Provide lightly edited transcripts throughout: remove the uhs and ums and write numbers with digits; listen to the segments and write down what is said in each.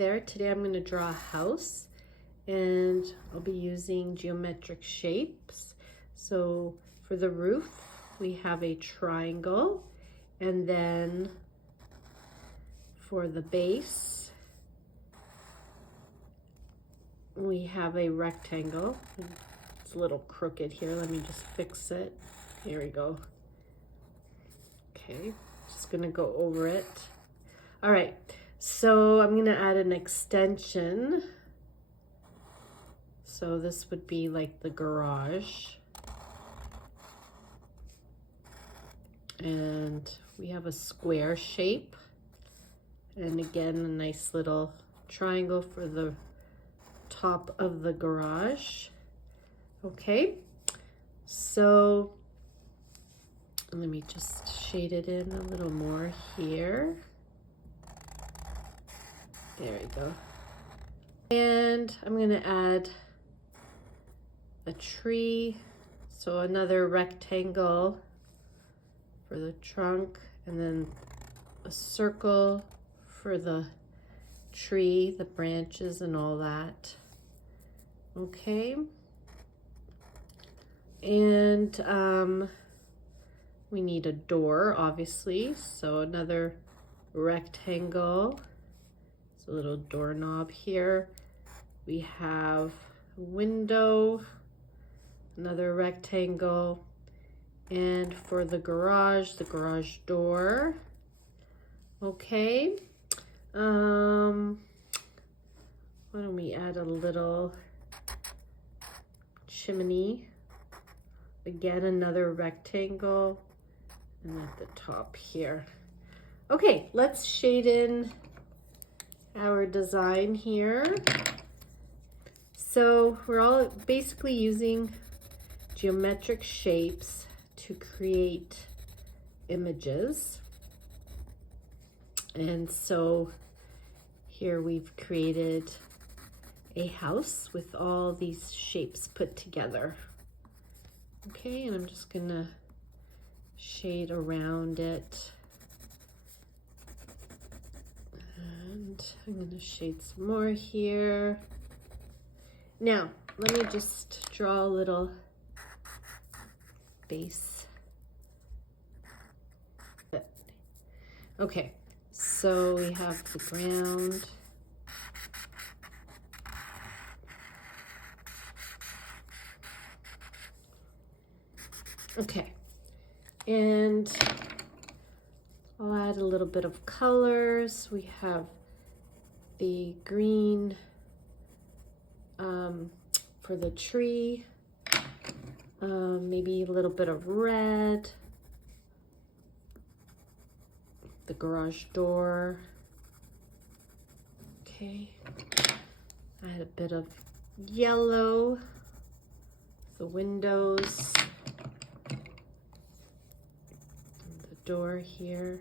There, today I'm going to draw a house and I'll be using geometric shapes. So for the roof, we have a triangle, and then for the base, we have a rectangle. It's a little crooked here. Let me just fix it. Here we go. Okay, just gonna go over it. All right, so I'm gonna add an extension. So this would be like the garage. And we have a square shape. And again, a nice little triangle for the top of the garage. Okay, so let me just shade it in a little more here. There we go. And I'm gonna add a tree. So another rectangle for the trunk, and then a circle for the tree, the branches and all that. Okay. And we need a door, obviously. So another rectangle. It's a little doorknob here. We have a window, another rectangle. And for the garage door. Okay. Why don't we add a little chimney? Again, another rectangle, and at the top here. Okay, let's shade in our design here. So we're all basically using geometric shapes to create images. And so here we've created a house with all these shapes put together. Okay, and I'm just gonna shade around it. And I'm gonna shade some more here. Now, let me just draw a little base. Okay, so we have the ground. Okay, and I'll add a little bit of colors. We have the green for the tree, maybe a little bit of red, the garage door. Okay, add a bit of yellow, the windows, door here,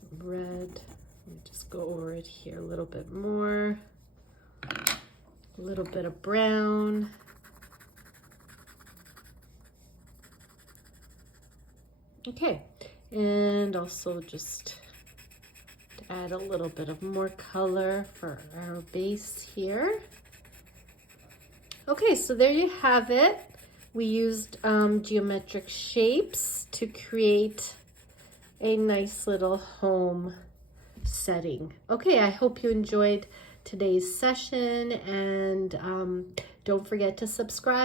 some red. Let me just go over it here a little bit more, a little bit of brown, okay, and also just to add a little bit of more color for our base here. Okay, so there you have it. We used geometric shapes to create a nice little home setting. Okay, I hope you enjoyed today's session, and don't forget to subscribe.